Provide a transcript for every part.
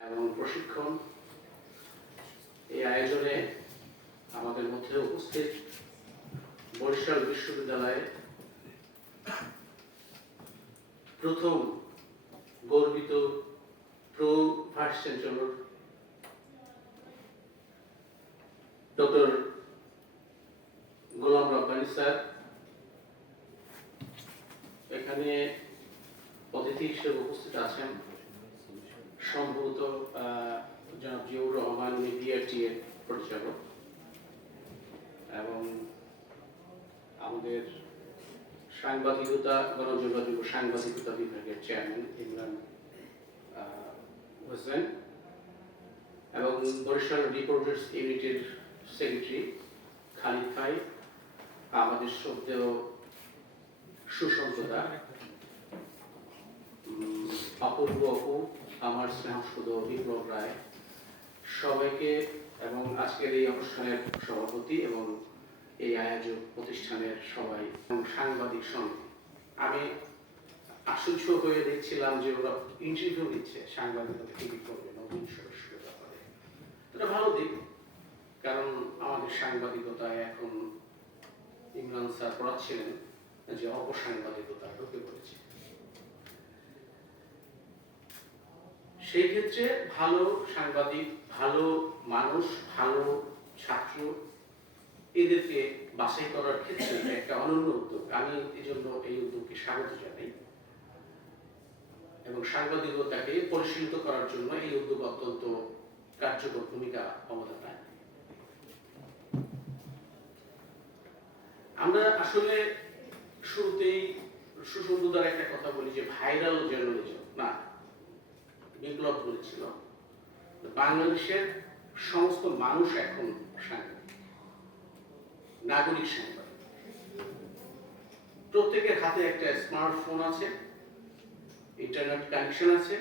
এবং প্রশিক্ষণ এই আয়োজনে আমাদের মধ্যে উপস্থিত বরিশাল বিশ্ববিদ্যালয়ে প্রথম গর্বিত pro vice chancellor doctor Golam Rabbani sir, এখানে অতিথি হিসেবে উপস্থিত আছেন সম্ভবত জনাব জিয়াউর রহমান বিআরটি এর পরিচালক এবং আমাদের সাংবাদিকতা গণযোগাযোগ ও সাংবাদিকতা বিভাগের চেয়ারম্যান ইমরান হোসেন এবং বরিশাল রিপোর্টার্স ইউনিটের সেক্রেটারি খালিদ ভাই, আমাদের শ্রদ্ধেয় সুসম্প্রদা অপূর্ব অপু, আমার স্নেহসুদ বিপ্লব রায়, সবাইকে এবং আজকের এই অনুষ্ঠানের সভাপতি এবং এই আয়োজক প্রতিষ্ঠানের সবাই এবং সাংবাদিক সমিতি। আমি আশ্চর্য হয়ে দেখছিলাম যে ওরা ইন্টারভিউ দিচ্ছে সাংবাদিকতা টিভি করবে নবীন সদস্যের ব্যাপারে। এটা ভালো দিক, কারণ আমাদের সাংবাদিকতায় এখন ইমরান স্যার পড়াচ্ছিলেন যে অপসাংবাদিকতা ঢুকে পড়েছে। সেই ক্ষেত্রে ভালো সাংবাদিক, ভালো মানুষ, ভালো ছাত্র এদেরকে বাছাই করার ক্ষেত্রে একটা অনন্য উদ্যোগ। আমি এই জন্য এই উদ্যোগকে স্বাগত জানাই এবং সাংবাদিকতাকে পরিশীলিত করার জন্য এই উদ্যোগ অত্যন্ত কার্যকর ভূমিকা অবদান রাখে। আমরা আসলে শুরুতেই সুসম্প্রদায়ের একটা কথা বলি যে ভাইরাল জার্নালিজম না, বিপ্লব বলেছিল বাংলাদেশের সমস্ত মানুষ এখন সাংবাদিক, নাগরিক সাংবাদিক। প্রত্যেকের হাতে একটা স্মার্টফোন আছে, ইন্টারনেট কানেকশন আছে।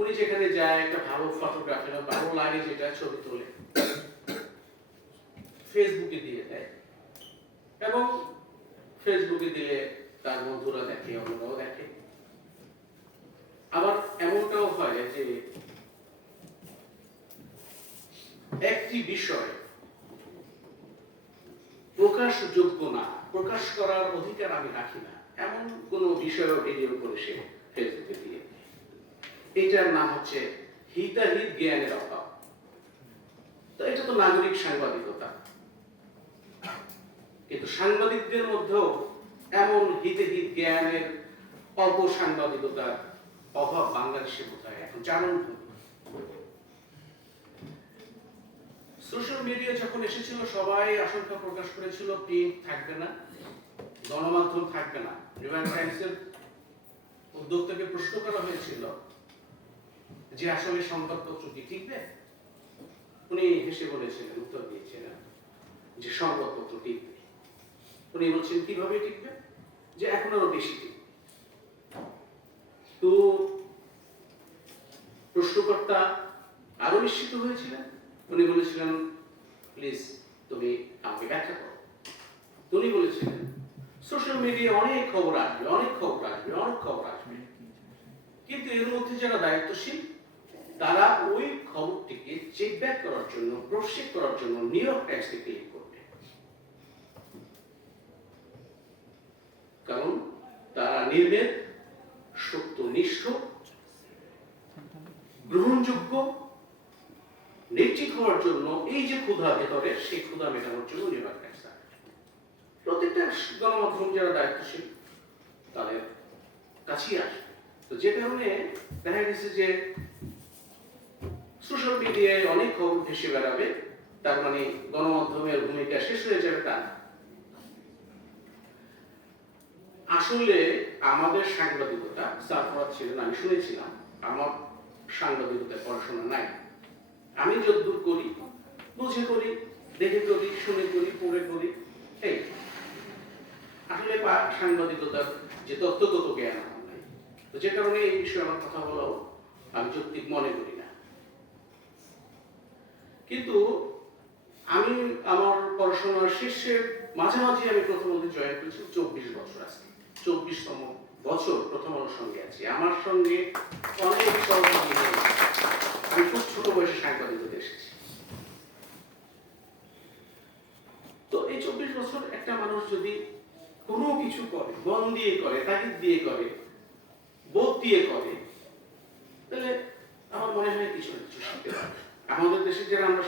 উনি যেখানে যায় একটা ভালো ফটোগ্রাফি, ভালো লাগে যেটা ছবি তোলে, ফেসবুকে দিয়ে দেয় এবং ফেসবুকে দিলে তার বন্ধুরা দেখে, অন্যরাও দেখে। আবার এমনটাও হয় যে একটি বিষয় প্রকাশযোগ্য না, প্রকাশ করার অধিকার আমি রাখি না, এমন কোন বিষয়ও ভিডিও করে সে ফেসবুকে দিয়ে। এটার নাম হচ্ছে হিতাহিত জ্ঞানের অভাব। তো এটা তো নাগরিক সাংবাদিকতা, কিন্তু সাংবাদিকদের মধ্যেও এমন হিতাহিত জ্ঞানের অপসাংবাদিকতার অভাব বাংলাদেশে কোথায় এখন জানুন। সোশ্যাল মিডিয়া যখন এসেছিল সবাই আশঙ্কা প্রকাশ করেছিল প্রিন্ট থাকবে না, গণমাধ্যম থাকবে না। নিউইয়র্ক টাইমসের উদ্যোগ থেকে প্রশ্ন করা হয়েছিল যে আসলে সংবাদপত্র কি টিকবে। উনি হেসে বলেছিলেন, উত্তর দিয়েছিলেন যে সংবাদপত্র টিকবে। উনি বলছেন কিভাবে টিকবে, যে এখন আরো বেশি টিকবে। তো প্রশ্নকর্তা আরো নিশ্চিত হয়েছিলেন। উনি বলেছিলেন প্লিজ তুমি আমাকে ব্যাখ্যা করো। উনি বলেছিলেন সোশ্যাল মিডিয়া অনেক খবর আসবে, অনেক খবর আসবে, অনেক খবর আসবে, কিন্তু এর মধ্যে যারা দায়িত্বশীল তারা ওই খবরটিকে চেক ব্যাক করার জন্য, ক্রস চেক করার জন্য নিউইয়র্ক টাইমসকে ক্লিক করবে, কারণ তারা নির্ভেদ, সত্যনিষ্ঠ, গ্রহণযোগ্য নিশ্চিত হওয়ার জন্য এই যে ক্ষুধা ভেতরে, সেই ক্ষুধা মেটানোর জন্য নির্বাচন করছে। প্রত্যেকটা গণমাধ্যম যারা দায়িত্বশীল তাদের কাছেই আসবে। তো যে কারণে দেখা গেছে যে সোশ্যাল মিডিয়ায় অনেক খবর ভেসে বেড়াবে, তার মানে গণমাধ্যমের ভূমিকা শেষ হয়ে যাবে তা না। আসলে আমাদের সাংবাদিকতা স্যার পড়াচ্ছিলেন, আমি শুনেছিলাম, আমার সাংবাদিকতায় পড়াশোনা নাই। আমি যতদূর করি বুঝে করি, দেখে করি, শুনে করি, পড়ে করি। এই আসলে সাংবাদিকতার যে তত্ত্বগত জ্ঞান আমার নাই, তো যে কারণে এই বিষয়ে আমার কথা বলাও আমি যৌক্তিক মনে করি না। কিন্তু আমি আমার পড়াশোনার শেষের মাঝামাঝি আমি প্রথম জয়েন করেছি 24 বছর, আজকে 24তম বছর প্রথম আলোর সঙ্গে আছি। আমার সঙ্গে অনেক সহযোগী হয়েছে। আমি খুব ছোট বয়সে সাংবাদিকতা এসেছি। তো এই 24 বছর একটা মানুষ যদি কোনো কিছু করে, মন দিয়ে করে, তাগিদ দিয়ে করে, বোধ দিয়ে করে, তাহলে আমার মনে হয় কিছু না কিছু শিখতে পারে। আমাদের দেশে যারা আমরা